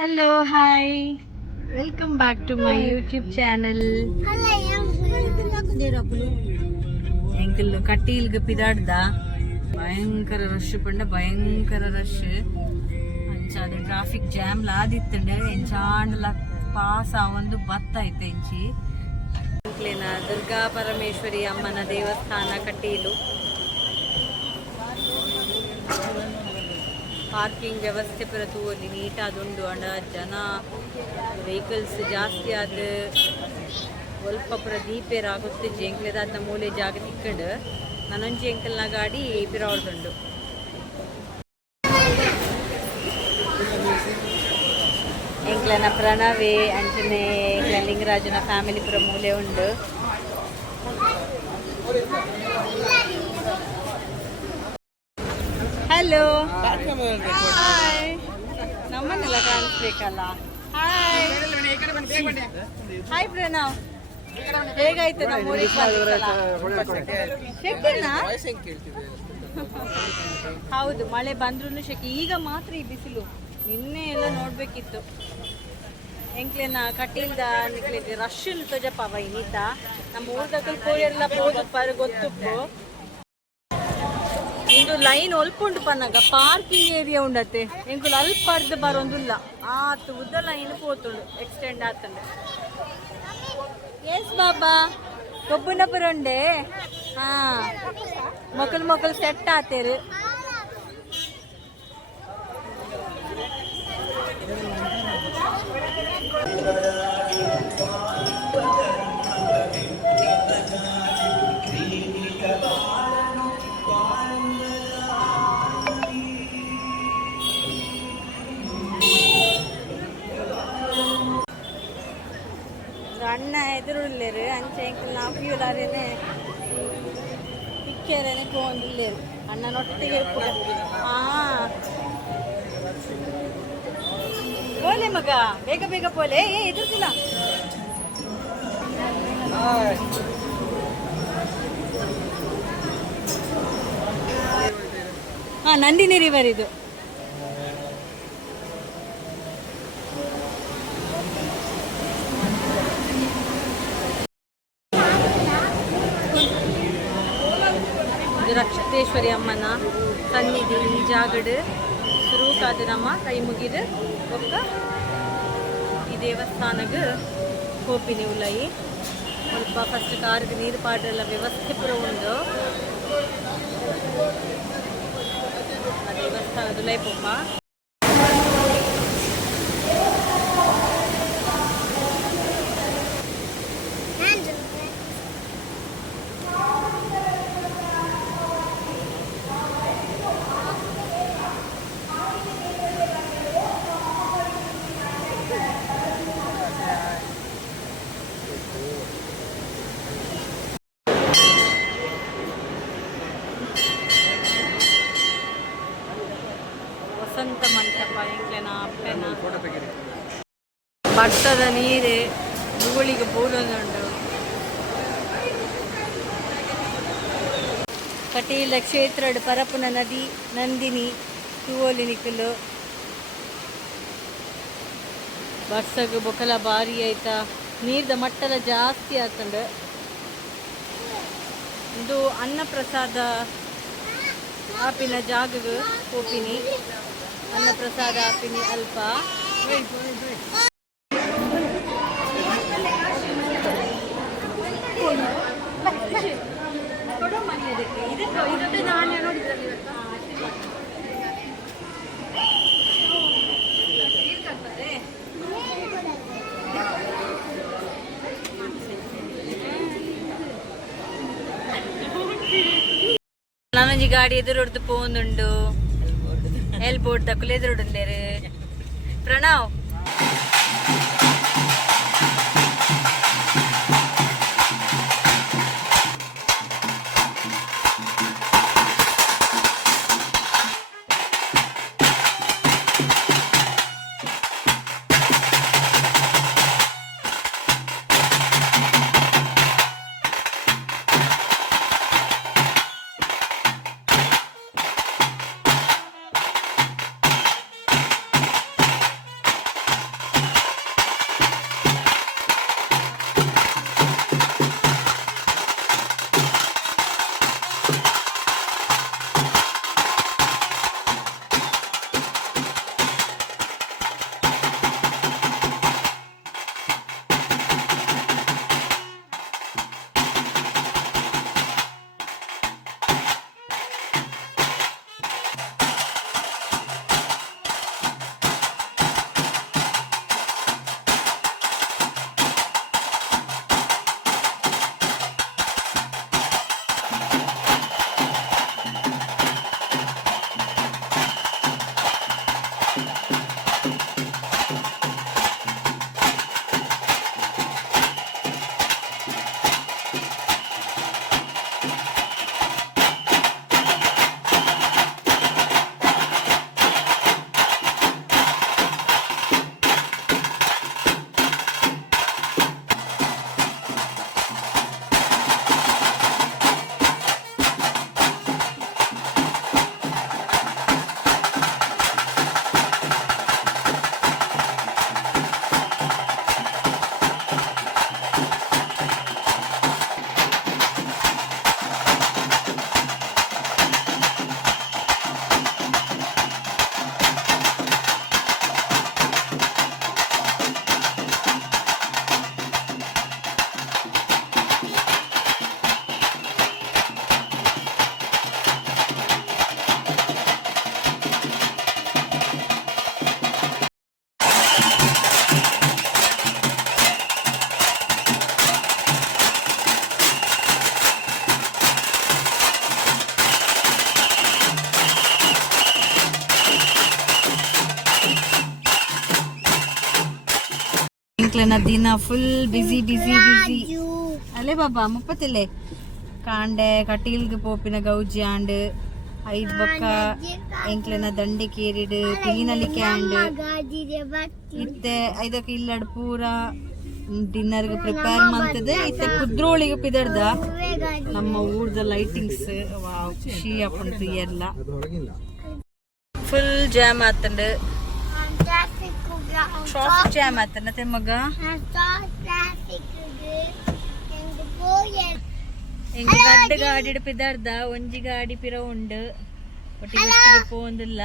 Hello, hi. Welcome back to my YouTube channel. ಎಂಕಲ್ ಕಟ್ಟೀಲ್ಗ ಪಿದಾಡ್ದ ಭಯಂಕರ rush ಪಂಡ ಭಯಂಕರ ರಶ್ ಅಂಚಾದ ಟ್ರಾಫಿಕ್ ಜಾಮ್ ಲಾದಿತ್ತಂಡೆ ಎಂಚಾಂಡ್ಲ ಪಾಸ್ ಒಂದು ಬತ್ತ ಐತೆ ಎಂಚಿ ದುರ್ಗಾ ಪರಮೇಶ್ವರಿ ಅಮ್ಮನ ದೇವಸ್ಥಾನ ಕಟ್ಟೀಲು ಪಾರ್ಕಿಂಗ್ ವ್ಯವಸ್ಥೆ ಪೂರ ತೂವಲ್ಲಿ ನೀಟಾದುಂಡು ಅಂಡ ಜನ ವೆಹಿಕಲ್ಸ್ ಜಾಸ್ತಿ ಆದ ಸ್ವಲ್ಪ ಪೂರ ದೀಪೇರ ಆಗುತ್ತಿಜ್ಜಿ ಎಂಕ್ಲೆದಾದ ಮೂಲೆ ಜಾಗ ತಿಕ್ಕಂಡು ನನೊಂಜಿ ಎಂಕಲ್ನ ಗಾಡಿ ಪಿರಾವಡ್ದುಂಡು ಎಂಕ್ಲನ ಪ್ರಣವೇ ಅಂಚನೆ ಎಂಕ್ಲ ಲಿಂಗರಾಜನ ಫ್ಯಾಮಿಲಿ ಪೂರ ಮೂಲೆ ಉಂಡು. ಹಲೋ ಹಾಯ್ ನಮ್ಮನ್ನೆಲ್ಲ ಕಾಣಿಸ್ಬೇಕಲ್ಲ. ಹಾಯ್ ಹಾಯ್ ಪ್ರಣವ್, ಹೇಗಾಯ್ತು ನಮ್ಮ ಊರಿಗೆ ಶೆಕೆನಾ? ಹೌದು, ಮಳೆ ಬಂದ್ರೂ ಶೆಕೆ. ಈಗ ಮಾತ್ರ ಈ ಬಿಸಿಲು, ನಿನ್ನೆ ಎಲ್ಲ ನೋಡ್ಬೇಕಿತ್ತು. ಎಂಕ್ಲೆನ ಕಟ್ಟಿಲ್ದ ನಿಕ್ಲಿದ್ದೆ ರಶ್ ತೊಜಪ್ಪ ಇನ್ನಿದ್ದ ನಮ್ಮ ಊರ್ದಕ್ಕಲ್ ಕೋಯೆಲ್ಲ ಪೋದು ಪರ್ ಗೊತ್ತುಪ್ಪು ಇಂದು ಲೈನ್ ಒಲ್ಪುಂಡು ಪನ್ನಗ ಪಾರ್ಕಿಂಗ್ ಏರಿಯಾ ಉಂಡತ್ತೆ ಎಂಕುಲು ಅಲ್ಪ ಅರ್ಧ ಬರೋಂದಿಲ್ಲ ಆತು ಉದ್ದ ಲೈನ್ ಪೋತುಂಡು ಎಕ್ಸ್ಟೆಂಡ್ ಆತಂಡೆ. ಎಸ್ ಬಾಬಾ ಕೊಬ್ಬುನ ಬರೋಂಡೆ. ಹಾ ಮಕ್ಕಳು ಸೆಟ್ ಆತೇರು. ಅಣ್ಣ ಎದುರುಳ್ಳೇರು ಅಂಚೆ ಎಂಕಲ್ ನಾವು ಫ್ಯೂಲಾರೇನೆ ಪಿಕ್ಚರೇನೆ ತಗೊಂಡಿಲ್ಲೇರು ಅಣ್ಣನೊಟ್ಟಿಗೆ ಪೋಲೆ ಮಗ ಬೇಗ ಬೇಗ ಪೋಲೆ ಎದುರ್ತಿಲ್ಲ. ಹಾ ನಂದಿನಿ ರಿವರ್ ಇದು. ರಕ್ಷತೇಶ್ವರಿ ಅಮ್ಮನ ಸನ್ನಿಧಿ ಈ ಜಾಗಡ್ ಶುರುಕಾದ ನಮ್ಮ ಕೈ ಮುಗಿದು ಒಕ್ಕ ಈ ದೇವಸ್ಥಾನಗ ಹೋಪಿನಿ ಉಲಯಿ ಸ್ವಲ್ಪ ಫಸ್ಟ್ ಕಾರ್ಗೆ ನೀರು ಪಾಡ್ರೆಲ್ಲ ವ್ಯವಸ್ಥೆ ಪೂರ ಉಂಡು. ಆ ದೇವಸ್ಥಾನದ ಉಲೈ ಪೊಪ್ಪ ವಸಂತ ಮಂಟಪ ಎಂಕ್ಲೆನ ಅಪ್ಪೆನ ಭಟ್ಟದ ನೀರು ಧೂಳಿಗೆ ಬೋಲೊಂದುಂಡು. ಕಟೀಲ ಕ್ಷೇತ್ರ ಪರಪುನ ನದಿ ನಂದಿನಿ ತೂವೊಲಿ ನಿಕ್ಕಲು ವರ್ಷಕ್ಕೆ ಬೊಕಲ ಬಾರಿ ಆಯ್ತಾ ನೀರ್ದ ಮಟ್ಟದ ಜಾಸ್ತಿ ಆತಂಡು. ಇದು ಅನ್ನ ಪ್ರಸಾದ ಆಪಿನ ಜಾಗಗ ಹೋಪಿನಿ ಅನ್ನ ಪ್ರಸಾದ ಆಪಿನಿ ಅಲ್ಪ ನಾನೊಂಜಿ ಗಾಡಿ ಎದುರೊಡ್ದು ಪೋಂದುಂಡು ಏರ್ಪೋರ್ಟ್ ದಕ್ಕಲು ಎದುರೊಡುಂಡೇರು ಪ್ರಣವ್. ಎಂಕ್ಲೆನ ದಿನ ಫುಲ್ ಬಿಸಿ ಬಿಸಿ ಬಿಸಿ ಅಲ್ಲೇ ಬಾಬಾ ಮುಪ್ಪತ್ತಿಲ್ಲೇ ಕಾಂಡೆ ಕಟೀಲ್ಗೆ ಪೋಪಿನ ಗೌಜಿ ಆಂಡ್ ಐದು ಬೊಕ್ಕ ಎಂಕ್ಲೆನ ದಂಡೆ ಕೇರಿಡ್ ಪೀನಲಿಕೆ ಆಂಡ್ ಇತ್ತೆ ಐದಕ್ಕೆ ಇಲ್ಲಡ್ ಪೂರ ಡಿನ್ನರ್ಗೆ ಪ್ರಿಪೇರ್ ಮಾಡ್ತದೆ ಇತ್ತೆ ಕುದ್ರೋಳಿಗೆ ಪಿದರ್ದ ನಮ್ಮ ಊರ್ದ ಲೈಟಿಂಗ್ಸ್ ವಾವ್ ಖುಷಿ ಅಪ್ಪಂತು ಎಲ್ಲ ಫುಲ್ ಜಾಮ್ ಆತಂಡ್ ಟ್ರಾಫಿಕ್ ಜಾಮ್ ಆತಂಡ ತೆಮ್ಮಗ ಎಂಗ್ ಗಡ್ಡ ಗಾಡಿ ಪಿದಾರ್ದ ಒಂಜಿ ಗಾಡಿ ಪಿರ ಉಂಡು ಒಟ್ಟಿಗೆ ಪೋಂದಿಲ್ಲ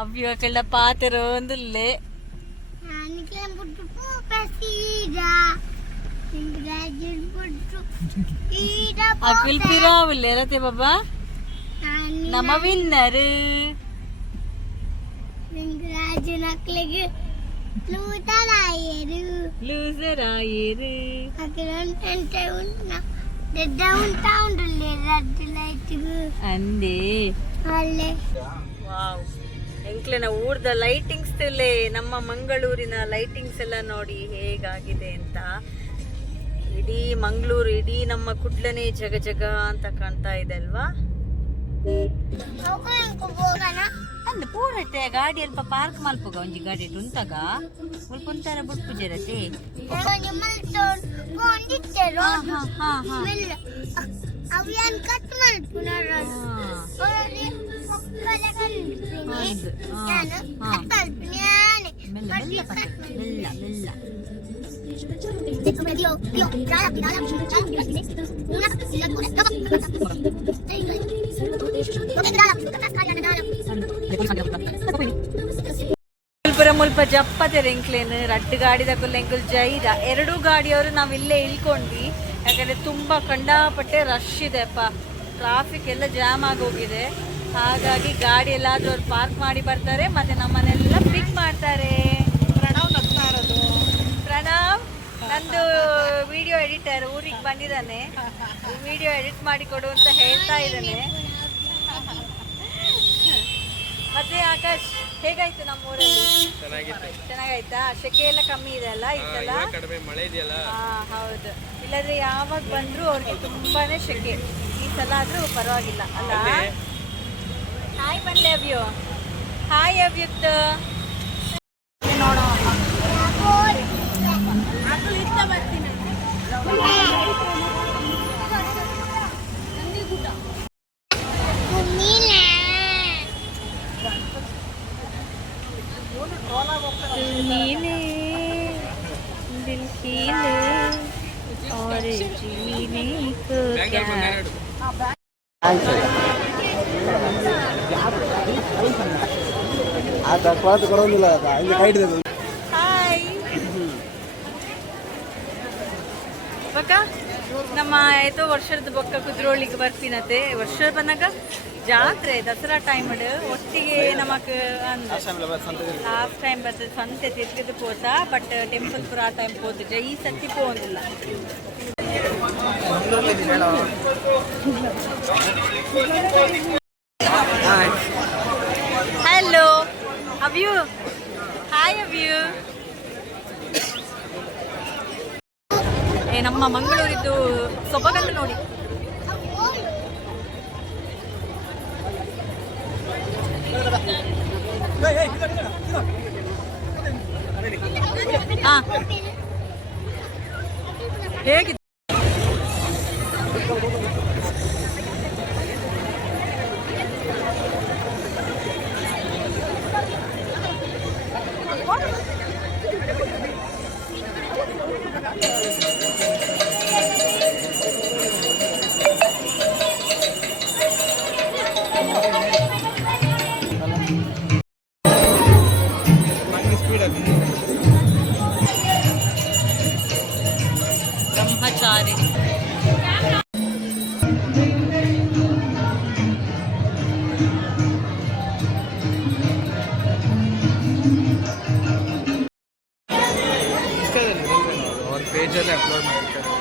ಅವ್ಯಕ್ಕೆಲ್ಲ ಪಾತೆರ ಒಂದಿಲ್ಲೇ ಅಕ್ವಿಲ್ ಪಿರಾವಿಲ್ಲ ರತೆ ಬಾಬಾ ನಮ್ಮ ವಿನ್ನರ್ ಲೂಸರ್ ಆಯರು ಅಂದೇ ವಾವ್ ಎಂಕ್ಲೆನ ಊರ್ದ ಲೈಟಿಂಗ್ಸ್ ನಮ್ಮ ಮಂಗಳೂರಿನ ಲೈಟಿಂಗ್ಸ್ ಎಲ್ಲ ನೋಡಿ ಹೇಗಾಗಿದೆ ಅಂತ. ಇಡೀ ಮಂಗಳೂರು ಇಡೀ ನಮ್ಮ ಕುಡ್ಲನೇ ಜಗ ಜಗ ಅಂತ ಕಾಣ್ತಾ ಇದೆ ಅಲ್ವಾ. ಅಂದ ಪೂರಟ್ಟೆ ಗಾಡಿ ಅಲ್ಪ ಪಾರ್ಕ್ ಮಲ್ಪಗ ಒಂಜಿ ಗಾಡಿ ಉಂತಾಗ ಉಳ್ಕೊಂತಾರ ಬುಟ್ಟು ಜರತೆ ಮುಲ್ಪ ಜಪ್ಪತೆ ಎಂಕ್ಲೇನು ರಡ್ಡು ಗಾಡಿ ತಗೊಳ್ಳ ಎಂಕುಲ್ ಜೈದ ಎರಡೂ ಗಾಡಿಯವರು ನಾವು ಇಲ್ಲೇ ಇಳ್ಕೊಂಡ್ವಿ. ಯಾಕಂದ್ರೆ ತುಂಬಾ ಕಂಡಾಪಟ್ಟೆ ರಶ್ ಇದೆ ಅಪ್ಪ, ಟ್ರಾಫಿಕ್ ಎಲ್ಲ ಜಾಮ್ ಆಗೋಗಿದೆ. ಹಾಗಾಗಿ ಗಾಡಿ ಎಲ್ಲಾದ್ರೂ ಅವ್ರು ಪಾರ್ಕ್ ಮಾಡಿ ಬರ್ತಾರೆ ಮತ್ತೆ ನಮ್ಮನ್ನೆಲ್ಲ ಪಿಕ್ ಮಾಡ್ತಾರೆ. ಪ್ರಣವ್ ನಗ್ತಾ ಇರೋದು. ಪ್ರಣವ್ ನಂದು ವಿಡಿಯೋ ಎಡಿಟರ್ ಊರಿಗೆ ಬಂದಿದ್ದಾನೆ, ವಿಡಿಯೋ ಎಡಿಟ್ ಮಾಡಿ ಕೊಡು ಅಂತ ಹೇಳ್ತಾ ಇದ್ದಾನೆ. ಮತ್ತೆ ಆಕಾಶ್ ಹೇಗಾಯ್ತು ನಮ್ಮ ಊರಲ್ಲಿ? ಚೆನ್ನಾಗಾಯ್ತಾ? ಶೆಕೆ ಎಲ್ಲ ಕಮ್ಮಿ ಇದೆ ಅಲ್ಲ ಈ ಸಲ? ಹೌದು, ಇಲ್ಲಾಂದ್ರೆ ಯಾವಾಗ ಬಂದ್ರು ಅವ್ರಿಗೆ ತುಂಬಾನೇ ಶೆಕೆ. ಈ ಸಲ ಆದ್ರೂ ಪರವಾಗಿಲ್ಲ ಅಲ್ಲ? ಹಾಯ್ ಬನ್ನಿ ಅವ್ಯು. ಹಾಯ್ ಅವ್ಯುಕ್ತ. नीले दिल कीले और जीने को क्या ಹಾಯ್ ಬೊಕ್ಕ ನಮ್ಮ ಆಯ್ತು ವರ್ಷದ ಬೊಕ್ಕ ಕುದ್ರೋಳಿಗೆ ಬರ್ತೀನತೆ. ವರ್ಷ ಬಂದಾಗ ಜಾತ್ರೆ ದಸರಾ ಟೈಮ್ ಒಟ್ಟಿಗೆ ನಮಕ್ ಲಾಸ್ಟ್ ಟೈಮ್ ಬರ್ತದೆ ಸಂತೆ ತಿರ್ಗಿದು ಪೋತ. ಬಟ್ ಟೆಂಪಲ್ ಪುರ ಆ ಟೈಮ್ ಪೋದು ಈ ಸತಿ ಪೋದಿಲ್ಲ. ಹಲೋ ಅವ್ಯು. ಹಾಯ್ ಅವ್ಯು. ನಮ್ಮ ಮಂಗಳೂರಿದ್ದು ಸೊಬಗನ್ನು ನೋಡಿ. ಹೇಗಿದೆ? ಬ್ರಹ್ಮಚಾರಿ और पेज अपलोड ಮಾಡ್ತಾರೆ.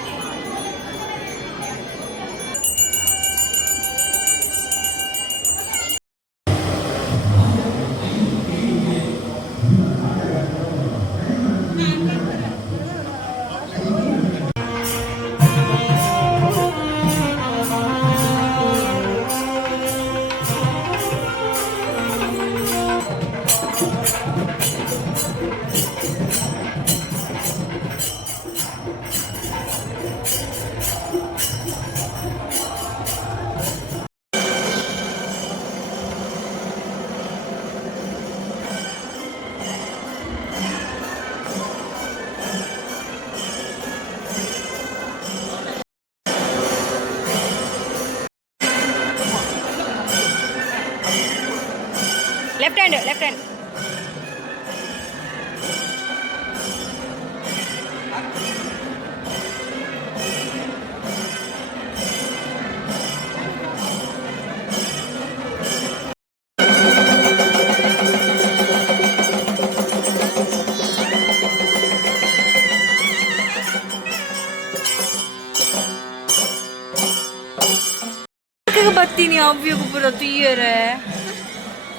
ಬರ್ತೀನಿ ಅವ್ಯಗೂ ಪುರ ತುಯ್ಯರೆ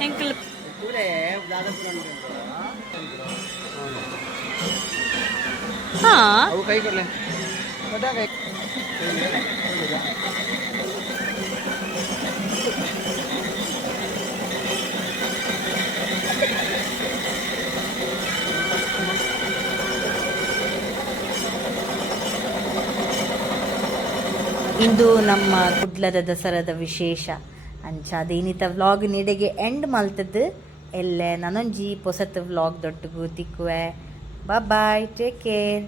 ಎಂಕಲ್ ಹಾ ಅವು ಕೈ ಕೊಡ್ಲೆ ಇಂದು ನಮ್ಮ ಕುಡ್ಲದ ದಸರಾದ ವಿಶೇಷ ಅಂಚ ಅದೇನಿತ ವ್ಲಾಗ್ ನಿಡೆಗೆ ಎಂಡ್ ಮಲ್ತದ್ದು ಎಲ್ಲೆ ನನೊಂಜಿ ಪೊಸತ್ ವ್ಲಾಗ್ ದೊಟ್ಟುಗು ತಿಕ್ಕುವೆ ಬಾಯ್ ಟೇಕ್ ಕೇರ್.